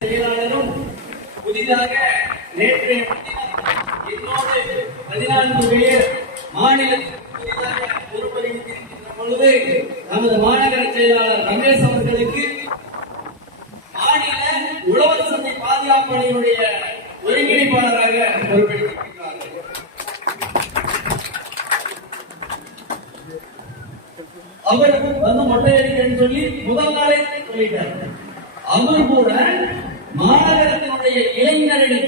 செயலாளரும் புதிதாக நேற்றைய முன்தினம் என்னோடு பதினான்கு பேர் மாநிலத்தில் புதிதாக பொறுப்பளித்திருக்கின்ற பொழுது நமது மாநகர செயலாளர் ரமேஷ் அவர்களுக்கு மாநில உழவர் சந்தை பாதுகாப்பு அணியினுடைய ஒருங்கிணைப்பாளராக பொறுப்பெடுத்திருக்கிறார்கள் அவர் வந்து மொட்டை அடிக்கன்னு சொல்லி முதல் நாளே சொல்லிட்டார். அவர் கூட மாநகரத்தினுடைய இளைஞரணி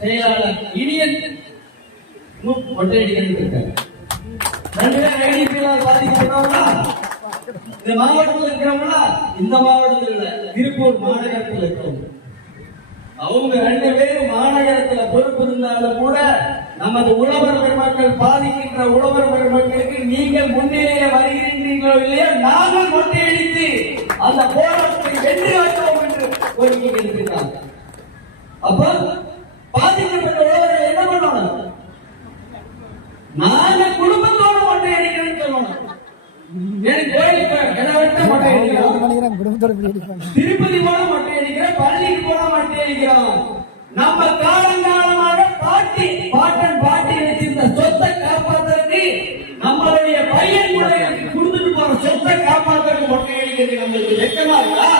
செயலாளர் இனியன் இன்னும் மொட்டை ரெண்டு ஐடிபியால் பாதிக்கப்பட்டவங்களா இந்த மாவட்டத்தில் இருக்கிறவங்களா? இந்த மாவட்டத்தில் இல்ல திருப்பூர் மாநகரத்தில் இருக்கிறவங்க. அவங்க ரெண்டு பேரும் மாநகரத்துல பொறுப்பு இருந்தாலும் கூட நமது உழவர் பெருமக்கள் பாதிக்கின்ற உழவர் பெருமக்களுக்கு நீங்கள் முன்னிலையே வருகின்றீர்களோ இல்லையோ நாங்கள் மொட்டையடித்து அந்த போராட்டத்தை வெற்றி காட்டுவோம் கோரிக்கை இருக்கிறாங்க அப்ப பாதிக்கப்பட்ட உழவர்கள் என்ன பண்ணணும் நாங்க குடும்பத்தோட மொட்டை அடிக்கணும்னு சொல்லணும் திருப்பதி போனா மட்டை அடிக்கிறோம் பழனிக்கு போனா மட்டை அடிக்கிறோம். நம்ம காலங்காலமாக பாட்டி பாட்டன் பாட்டி வச்சிருந்த சொத்தை காப்பாத்துறதுக்கு நம்மளுடைய பையன் கூட கொடுத்துட்டு போற சொத்தை காப்பாத்துறதுக்கு மொட்டை அடிக்கிறது நம்மளுக்கு வெக்கமா இருக்கா?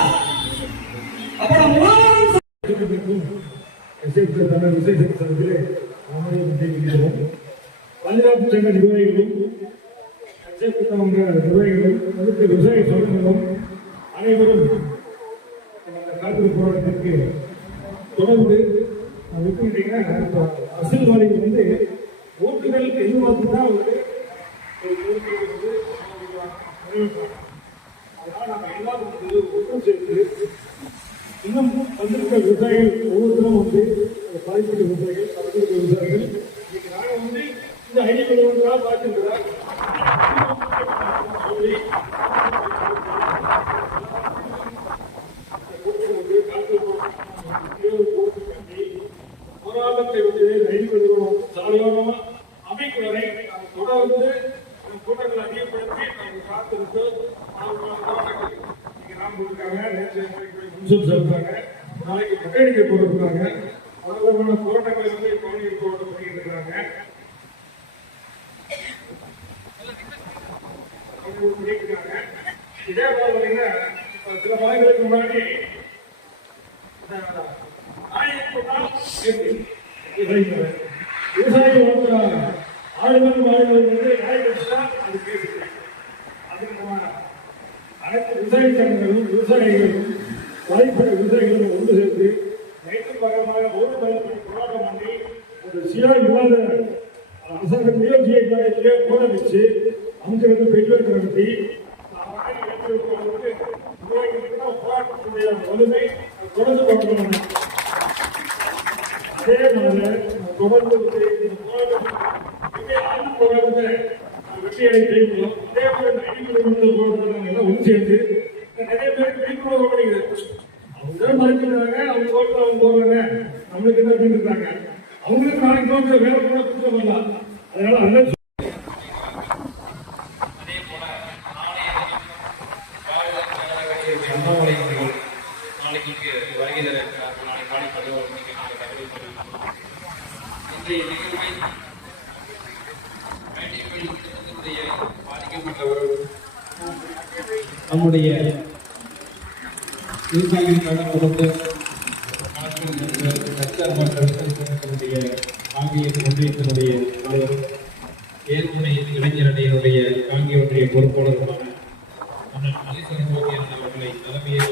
அப்ப நம்ம உழவரும் எஸ்ஐக்கு தமிழ் விசேஷ சங்கத்திலே அமர்வு தெரிவிக்கிறோம் பாதுகாப்பு சங்க நிர்வாகிகளும் எஸ்ஐக்கு தமிழ் நிர்வாகிகளும் அதுக்கு விவசாய சங்கங்களும் அனைவரும் அந்த காத்திரு போராட்டத்திற்கு தொடர்ந்து விட்டுக்கிட்டீங்கன்னா அரசியல்வாதிகள் வந்து ஓட்டுகள் எதிர்பார்த்து தான் வந்து ஒரு கோரிக்கை வந்து நிறைவேற்றுறாங்க அதனால் நம்ம எல்லாரும் வந்து ஒன்று சேர்த்து இன்னும் வந்திருக்க விவசாயிகள் ஒவ்வொருத்தரும் வந்து அந்த பாதிக்கப்பட்ட விவசாயிகள் பக்கத்தில் விவசாயிகள் இன்னைக்கு நாங்கள் வந்து இந்த ஐடி நிறுவனங்களாக பார்க்கின்றதா சொல்லி போராட்டத்தை வந்து ஐடி நிறுவனம் சாலையோரமாக அமைக்கும் வரை நாம் தொடர்ந்து நம் கூட்டங்களை அதிகப்படுத்தி நாம் காத்திருந்து நாம் போராட்டங்கள் இன்னைக்கு நாம் இருக்காங்க நேற்று முன்சூப் சொல்றாங்க நாளைக்கு மொட்டையடிக்க போறாங்க பலவிதமான போராட்டங்களை வந்து கவனிக்க போராட்டம் பண்ணிட்டு இருக்காங்க. இதே போல பார்த்தீங்கன்னா சில மாதங்களுக்கு முன்னாடி இந்த ஆயிரத்தி விவசாயிகள் வளர்க்குறாங்க. ஆளுநர் வாழ்வது வந்து நாய் கட்சியா அது பேசுது. அதுக்கு நம்ம அனைத்து விவசாய சங்கங்களும் விவசாயிகளும் வலைப்பட விவசாயிகளும் ஒன்று சேர்ந்து நைட்டு ஒரு பயன்படுத்தி போராட்டம் பண்ணி ஒரு சியா இல்லாத அரசாங்க முயற்சியை காலத்திலே போட வச்சு அங்கிருந்து பெற்றோர் நடத்தி நிர்வாகிகளுக்கு வலிமை தொடர்ந்து பார்க்கணும். அதே மாதிரி தொடர்ந்து போராட்டம் போராட்டத்தை அதே போல இந்த போராட்டத்தை நாங்கள் எல்லாம் ஒன்று சேர்ந்து நிறைய பேருக்கு விழிப்புணர்வு கிடைக்குது அவங்க மறைக்கிறாங்க அவங்க ரோட்டில் அவங்க போறாங்க நம்மளுக்கு என்ன அப்படின்னு இருக்காங்க அவங்களுக்கு நாளைக்கு வேலை கூட குற்றம் வரலாம் அதனால அந்த நம்முடைய விவசாயிகள் கடன் கொடுத்து சர்க்கார் காங்கிய ஒன்றியத்தினுடைய தலைவர் ஏர்முனை இளைஞரணியினுடைய காங்கிய ஒன்றிய பொறுப்பாளருமான அண்ணன் மகேஸ்வரன் கோபியன் அவர்களை தலைமையை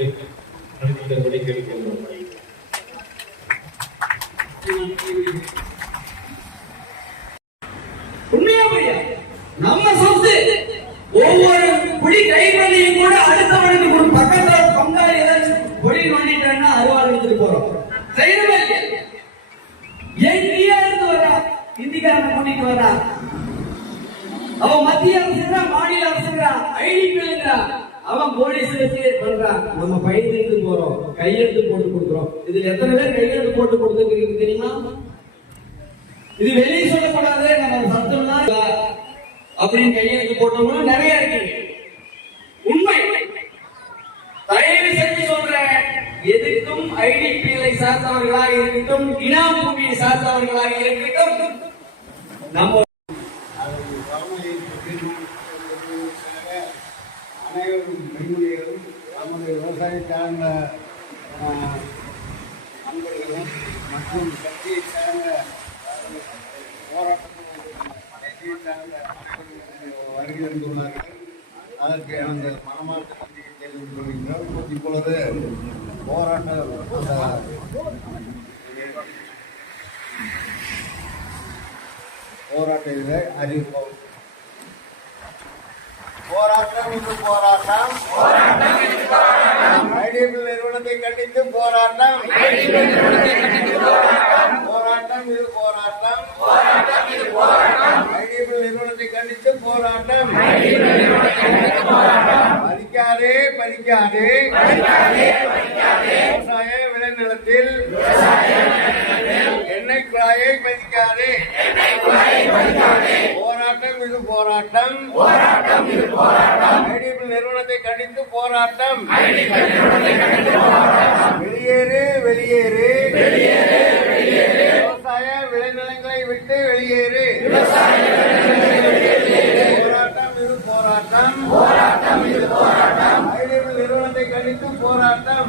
நடத்தித்தரும்படி கேட்டுக்கொள்கிறோம் நம்ம சொத்து ஒவ்வொரு குடி கைவலியும் கூட அடுத்தவனுக்கு ஒரு பக்கத்துல பங்காளி போறோம் செய்யணுமா இல்லையா எங்கேயா இருந்து வரா இந்திக்காரன் கூட்டிட்டு வரா அவன் மத்திய அரசுங்கிறா மாநில அரசுங்கிறா ஐடிபிங்கிறா அவன் போலீஸ் வச்சு பண்றான் நம்ம பயந்து போறோம். கையெழுத்து போட்டு கொடுக்குறோம். இதுல எத்தனை பேர் கையெழுத்து போட்டு கொடுத்துருக்கீங்க தெரியுமா? இது வெளியே சொல்லக்கூடாது. நம்ம சத்தம்னா அப்படின்னு கையெழுத்து போட்டவங்களும் நிறைய இருக்கு. எதுக்கும் ஐடிபிஎல்ஐ சார்ந்தவர்களாக இருக்கட்டும் இனாமூமியை சார்ந்தவர்களாக இருக்கட்டும் நம்ம அதை வறுமையை தீர்மானிப்பதற்காக அனைவரும் மென்மொழிகளும் நமது விவசாய சார்ந்த நண்பர்களும் மற்றும் கட்சியை சார்ந்த போராட்டத்தில் கட்சியை சார்ந்த அனைவரும் வருகை தந்துள்ளார்கள் அதற்கு எனது மனமார்ந்த நன்றியை தெரிவித்துக் கொள்கின்றோம் இப்பொழுது போராட்ட அந்த போராட்டத்தை அறிவிப்போம். போராட்டம் இது போராட்டம். ஐடிபிஎல் நிறுவனத்தை கண்டித்து போராட்டம் போராட்டம் இது போராட்டம் ஐடிபிஎல் நிறுவனத்தை கண்டித்து போராட்டம் பறிக்காதே பறிக்காதே விவசாய விளைநிலத்தில் எண்ணெய் குழாயை பதிக்காதே. போராட்டம் இது போராட்டம். ஐடிபிஎல் நிறுவனத்தை கண்டித்து போராட்டம். வெளியேறு வெளியேறு. விவசாய விளைநிலங்களை விட்டு வெளியேறு. போராட்டம் இது போராட்டம். ஐடிபிஎல் நிறுவனத்தை கண்டித்து போராட்டம்.